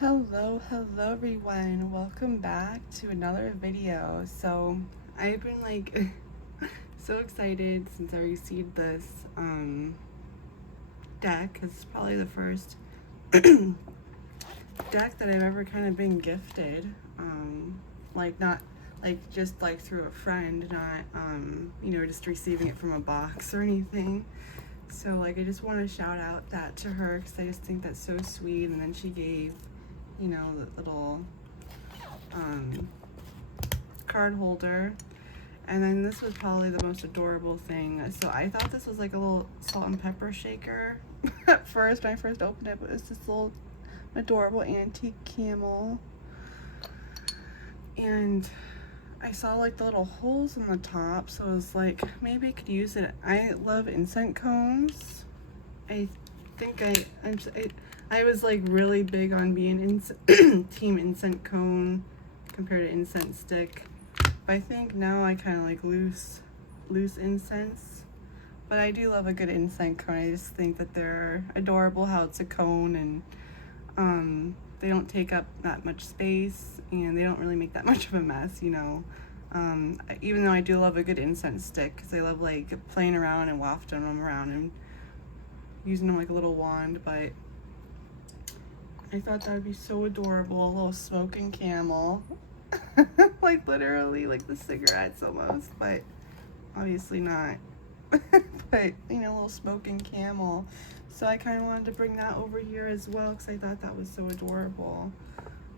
Hello everyone. Welcome back to another video. So I've been like so excited since I received this deck, 'cause it's probably the first deck that I've ever kind of been gifted. Like not like just like through a friend, not just receiving it from a box or anything. So like I just want to shout out that to her because I just think that's so sweet. And then she gave the little card holder, and then this was probably the most adorable thing. So I thought this was like a little salt and pepper shaker at first when I first opened it, but it's this little adorable antique camel, and I saw like the little holes in the top, so I was like, maybe I could use it. I love incense cones. I think I was like really big on being team incense cone compared to incense stick. But I think now I kind of like loose incense. But I do love a good incense cone. I just think that they're adorable how it's a cone, and they don't take up that much space, and they don't really make that much of a mess, even though I do love a good incense stick because I love like playing around and wafting them around and using them like a little wand. But I thought that would be so adorable, a little smoking camel. Like literally like the cigarettes almost, but obviously not. But a little smoking camel. So I kind of wanted to bring that over here as well because I thought that was so adorable.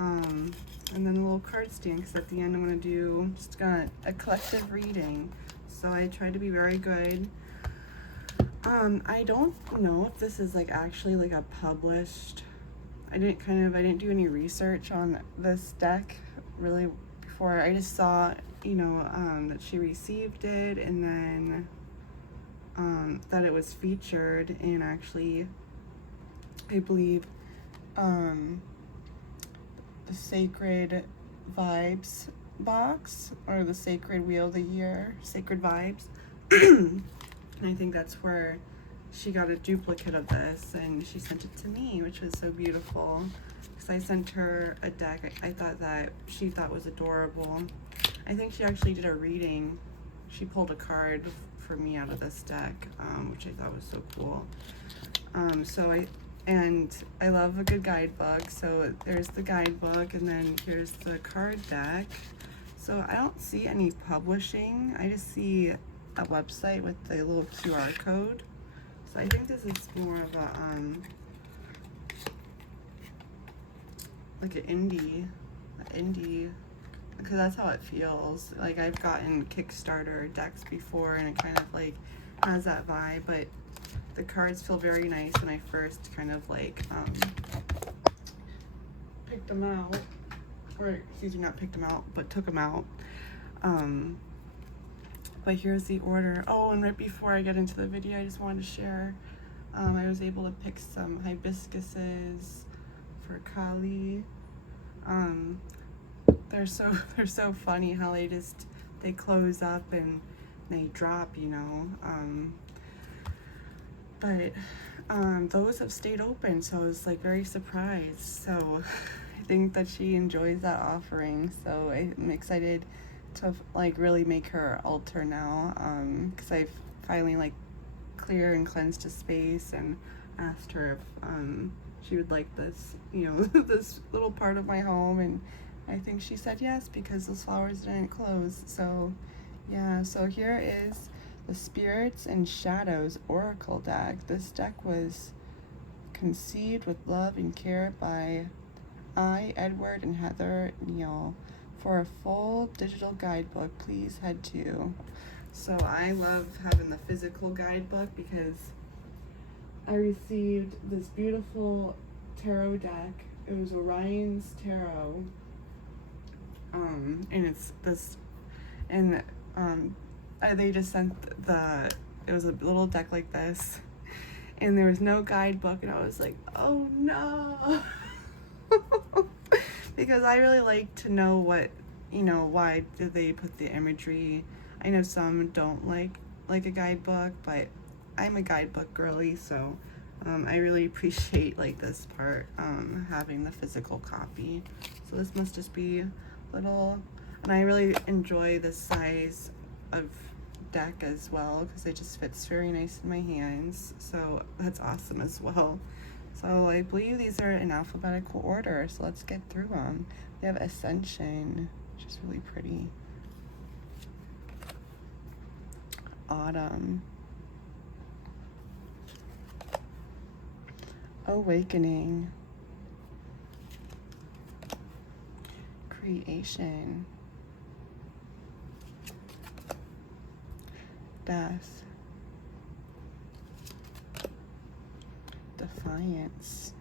And then a little card stand, because at the end I'm going to do just a collective reading. So I tried to be very good. I don't know if this is like actually like a published. I didn't do any research on this deck really before. I just saw that she received it, and then that it was featured in, actually, I believe, the Sacred Vibes box, or the Sacred Wheel of the Year, Sacred Vibes. And I think that's where she got a duplicate of this, and she sent it to me, which was so beautiful because I sent her a deck I thought that she thought was adorable. I think she actually did a reading. She pulled a card for me out of this deck, which I thought was so cool. I love a good guidebook. So there's the guidebook, and then here's the card deck. So I don't see any publishing. I just see a website with the little QR code. So I think this is more of a like an indie, because that's how it feels. Like I've gotten Kickstarter decks before, and it kind of like has that vibe, but the cards feel very nice when I first kind of like picked them out, or excuse me, not picked them out, but took them out. But here's the order. Oh, and right before I get into the video, I just wanted to share, I was able to pick some hibiscuses for Kali. They're so funny how they close up and they drop, but those have stayed open, so I was like very surprised. So I think that she enjoys that offering, so I'm excited to like really make her altar now, because I've finally like clear and cleansed a space and asked her if she would like this, this little part of my home, and I think she said yes because those flowers didn't close. So yeah, so here is the Spirits and Shadows Oracle deck. This deck was conceived with love and care by Edward and Heather Neal. For a full digital guidebook, please head to. So I love having the physical guidebook because I received this beautiful tarot deck. It was Orion's Tarot. And it's this, and they just sent it was a little deck like this, and there was no guidebook, and I was like, oh no. Because I really like to know why did they put the imagery. I know some don't like a guidebook, but I'm a guidebook girly, so I really appreciate like this part, having the physical copy. So this must just be little, and I really enjoy this size of deck as well because it just fits very nice in my hands. So that's awesome as well. So I believe these are in alphabetical order. So let's get through them. We have Ascension, which is really pretty. Autumn. Awakening. Creation. Death. Defiance.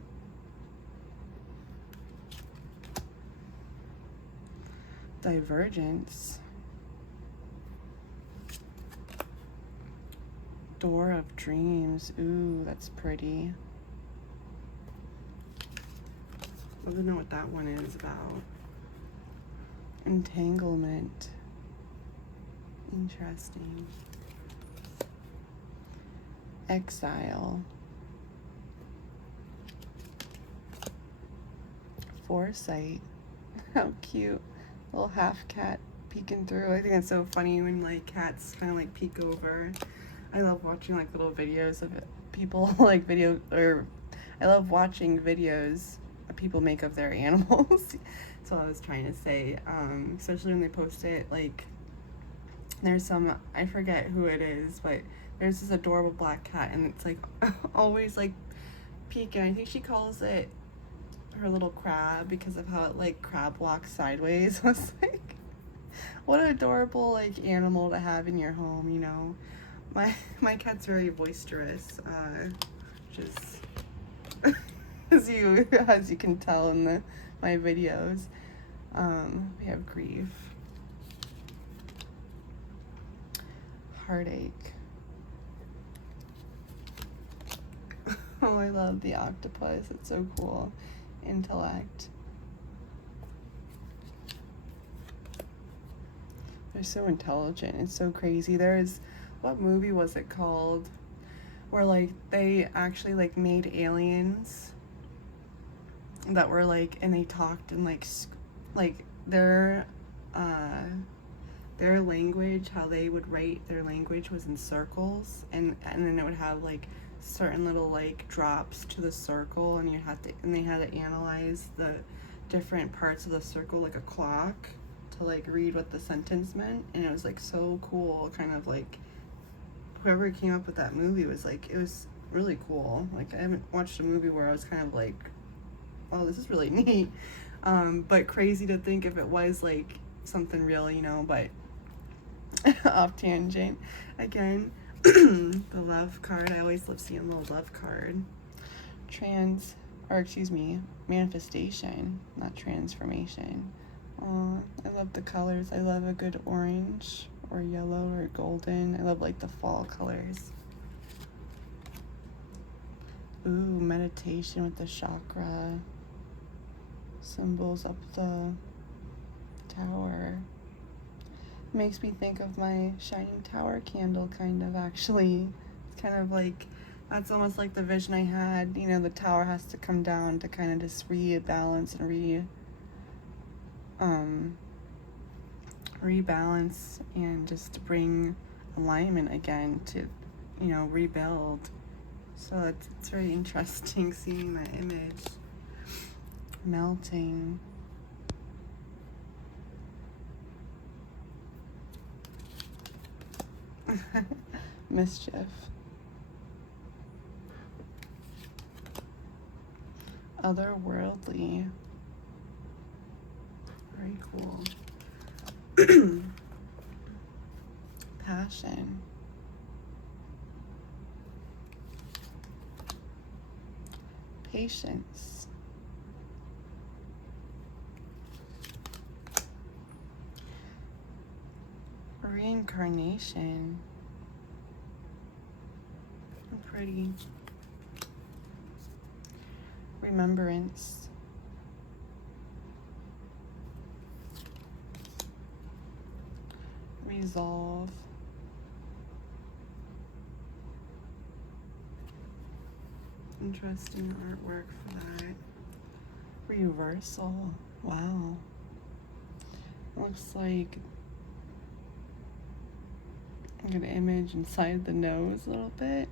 Divergence. Door of Dreams. Ooh, that's pretty. I don't know what that one is about. Entanglement. Interesting. Exile. Foresight. How cute. Little half cat peeking through. I think it's so funny when like cats kind of like peek over. I love watching like little videos of it. People like I love watching videos that people make of their animals. So I was trying to say, especially when they post it, like there's some, I forget who it is, but there's this adorable black cat and it's like always like peeking. I think she calls it her little crab because of how it like crab walks sideways. I was like, what an adorable like animal to have in your home, you know. My cat's very boisterous, which is as you can tell in my videos. We have grief, heartache. Oh, I love the octopus. It's so cool. Intellect. They're so intelligent. It's so crazy. What movie was it called? Where like they actually like made aliens that were like, and they talked and like their language, how they would write their language was in circles, and then it would have like certain little like drops to the circle, and they had to analyze the different parts of the circle like a clock to like read what the sentence meant. And it was like so cool, kind of like whoever came up with that movie was like, it was really cool. Like I haven't watched a movie where I was kind of like, oh, this is really neat, but crazy to think if it was like something real, you know. But off tangent again. The love card, I always love seeing the love card. Manifestation, not transformation. I love the colors. I love a good orange or yellow or golden. I love like the fall colors. Ooh, meditation with the chakra symbols up the tower. Makes me think of my shining tower candle, kind of, actually. It's kind of like, that's almost like the vision I had. You know, the tower has to come down to kind of just rebalance and rebalance and just bring alignment again to, you know, rebuild. So it's very interesting seeing that image. Melting. Mischief. Otherworldly. Very cool. Passion. Patience. Reincarnation. Pretty. Remembrance. Resolve. Interesting artwork for that. Reversal. Wow. Looks like an image inside the nose a little bit.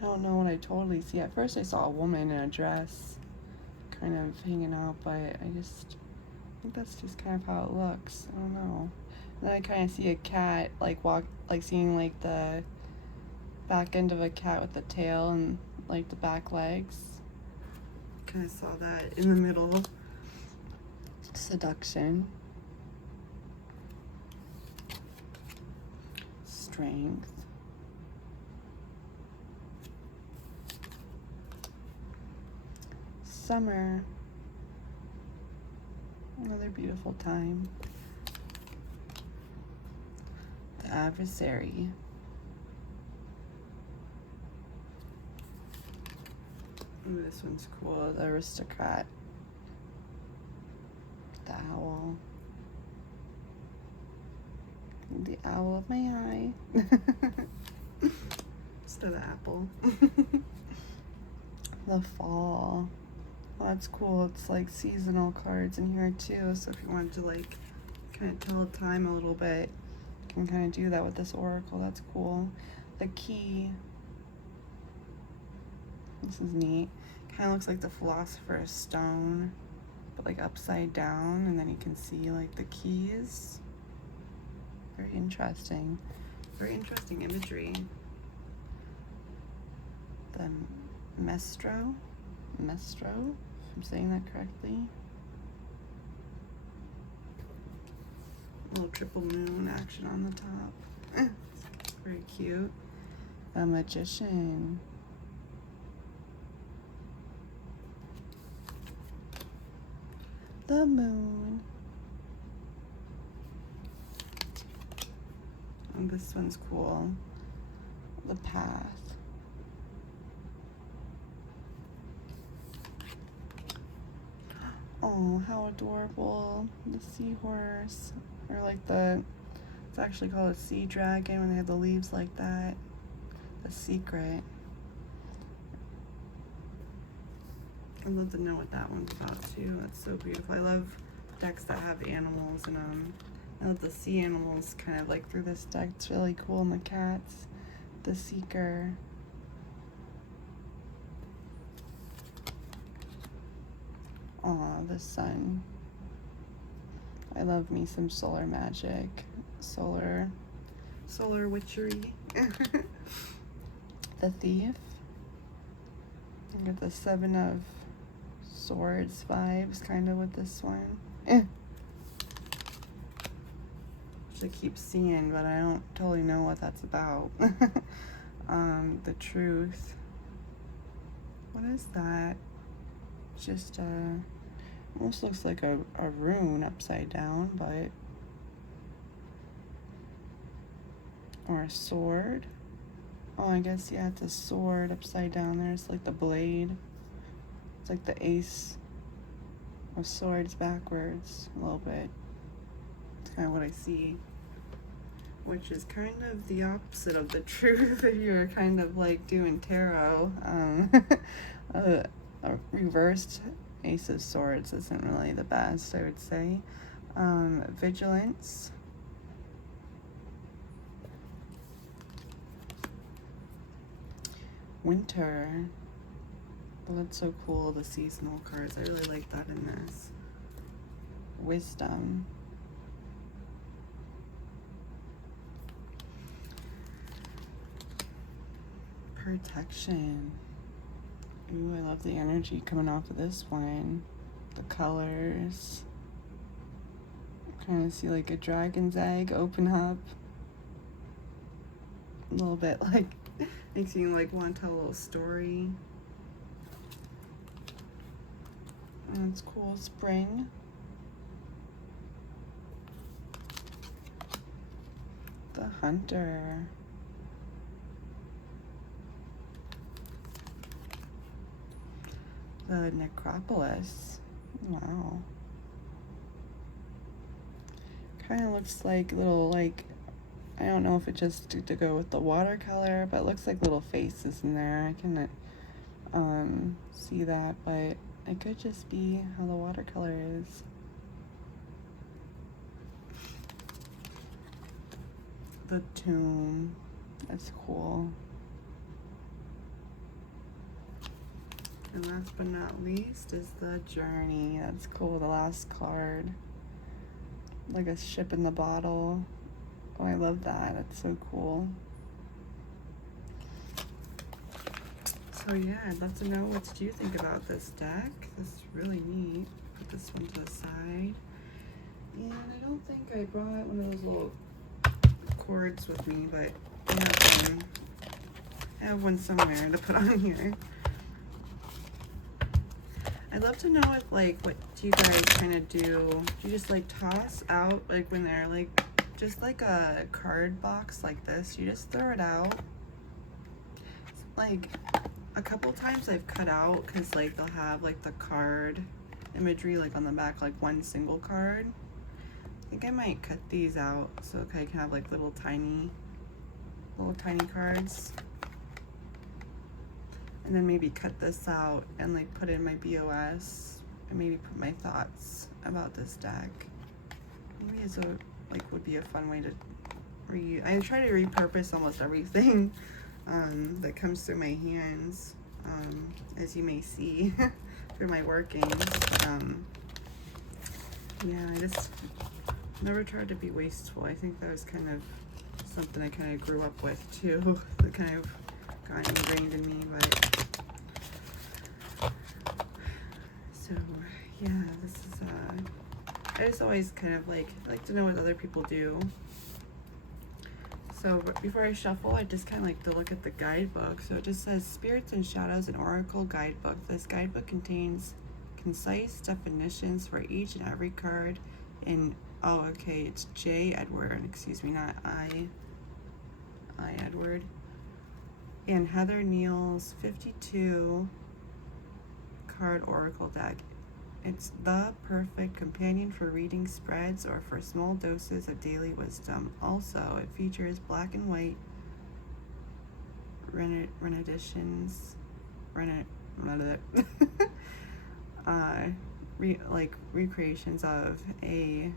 I don't know what I totally see. At first I saw a woman in a dress kind of hanging out, but I think that's just kind of how it looks. I don't know. And then I kind of see a cat like seeing like the back end of a cat with the tail and like the back legs. Kind of saw that in the middle. Seduction. Strength. Summer. Another beautiful time. The Adversary. Ooh, this one's cool. The Aristocrat. The Owl. The owl of my eye. Instead of apple. The Fall. Well, that's cool. It's like seasonal cards in here too. So if you wanted to like kind of tell time a little bit, you can kind of do that with this oracle. That's cool. The Key. This is neat. Kind of looks like the Philosopher's Stone, but like upside down, and then you can see like the keys. Very interesting. Very interesting imagery. The Mestro, if I'm saying that correctly. A little triple moon action on the top. Very cute. The Magician. The Moon. And this one's cool. The Path. Oh, how adorable. The seahorse. Or like it's actually called a sea dragon when they have the leaves like that. The Secret. I'd love to know what that one's about too. That's so beautiful. I love decks that have animals in them. I love to see animals kind of like through this deck. It's really cool. And the cats. The Seeker. Aw, the Sun. I love me some solar magic. Solar witchery. The Thief. I get the Seven of Swords vibes kind of with this one. Which I keep seeing, but I don't totally know what that's about. The Truth. What is that? Just almost looks like a rune upside down, but or a sword. Oh, I guess yeah, it's a sword upside down there. It's like the blade. It's like the ace of swords backwards a little bit. It's kind of what I see, which is kind of the opposite of the truth if you're kind of like doing tarot. A reversed ace of swords isn't really the best, I would say. Vigilance. Winter. Well, that's so cool, the seasonal cards. I really like that in this. Wisdom. Protection. Ooh, I love the energy coming off of this one. The colors. Kind of see like a dragon's egg open up. A little bit like, makes you like want to tell a little story. And it's cool. Spring. The Hunter. The Necropolis. Wow. Kind of looks like little like I don't know if it just to go with the watercolor, but it looks like little faces in there. I can see that, but it could just be how the watercolor is. The tomb, that's cool. And last but not least is the journey. That's cool, the last card. Like a ship in the bottle. Oh, I love that. That's so cool. So yeah, I'd love to know what did you think about this deck. This is really neat. Put this one to the side. And I don't think I brought one of those little cords with me, but I have one somewhere to put on here. I'd love to know if, like, what do you guys kind of do? Do you just like toss out, like when they're like, just like a card box like this, you just throw it out? Like a couple times I've cut out because like they'll have like the card imagery like on the back, like one single card. I think I might cut these out so I can have like little tiny cards. And then maybe cut this out and like put in my BOS and maybe put my thoughts about this deck. Maybe it's would be a fun way to read. I try to repurpose almost everything that comes through my hands, as you may see through my workings. Yeah, I just never tried to be wasteful. I think that was kind of something I kind of grew up with too. That kind of got ingrained in me, but so yeah, this is I just always kind of like to know what other people do. So before I shuffle, I just kind of like to look at the guidebook. So it just says Spirits and Shadows, an Oracle Guidebook. This guidebook contains concise definitions for each and every card in, oh okay, it's J. Edward, excuse me, not I Edward. And Heather Neal's 52 card Oracle deck. It's the perfect companion for reading spreads or for small doses of daily wisdom. Also, it features black and white renditions, recreations of a.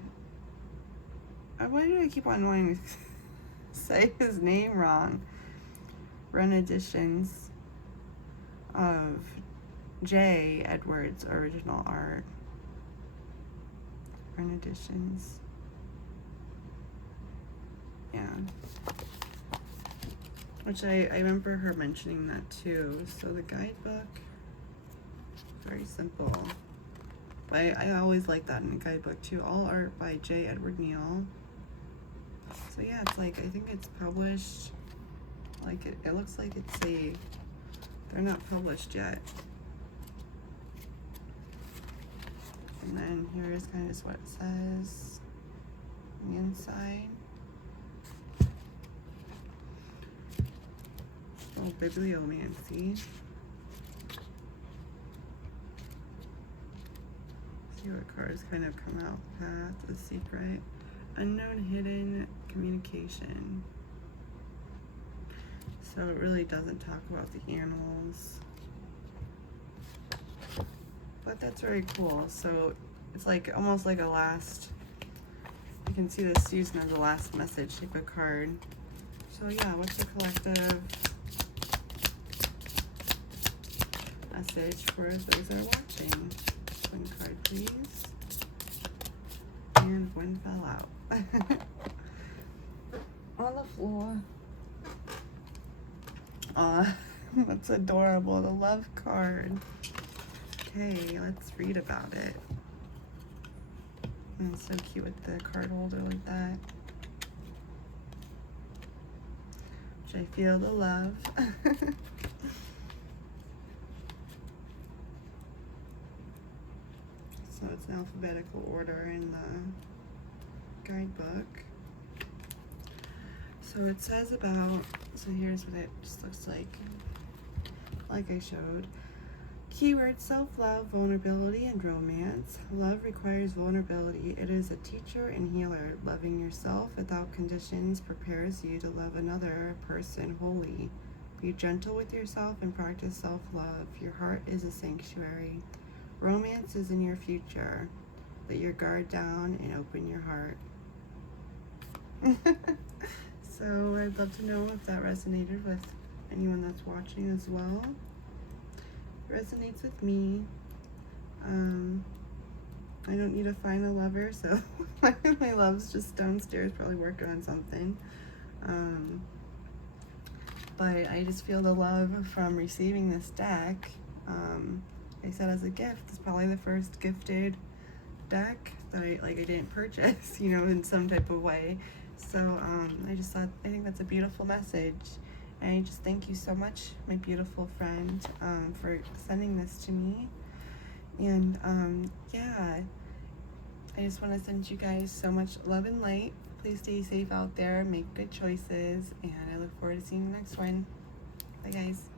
Why do I keep on wanting to say his name wrong? Renditions of J. Edwards' original art. Renditions. Yeah. Which I remember her mentioning that too. So the guidebook, very simple. I always like that in a guidebook too. All art by J. Edward Neal. So yeah, it's like, I think it's published, like it looks like it's they're not published yet. And then here is kind of just what it says on the inside. Oh, bibliomancy. See what cards kind of come out. Path, the secret, unknown, hidden, communication. So it really doesn't talk about the animals. But that's very cool. So it's like almost like a last, you can see this used as a last message type of card. So yeah, what's the collective message for those that are watching? One card please. And one fell out. On the floor. Aw, that's adorable. The love card. Okay, let's read about it. And it's so cute with the card holder like that. Which I feel the love. So it's in alphabetical order in the guidebook. So it says about, so here's what it just looks like I showed. Keyword: self-love, vulnerability, and romance. Love requires vulnerability. It is a teacher and healer. Loving yourself without conditions prepares you to love another person wholly. Be gentle with yourself and practice self-love. Your heart is a sanctuary. Romance is in your future. Let your guard down and open your heart. So I'd love to know if that resonated with anyone that's watching as well. Resonates with me. I don't need to find a lover, so my love's just downstairs probably working on something. But I just feel the love from receiving this deck. I said as a gift. It's probably the first gifted deck that I didn't purchase, in some type of way. So I think that's a beautiful message. And I just thank you so much, my beautiful friend, for sending this to me. And yeah, I just want to send you guys so much love and light. Please stay safe out there, make good choices, and I look forward to seeing the next one. Bye, guys.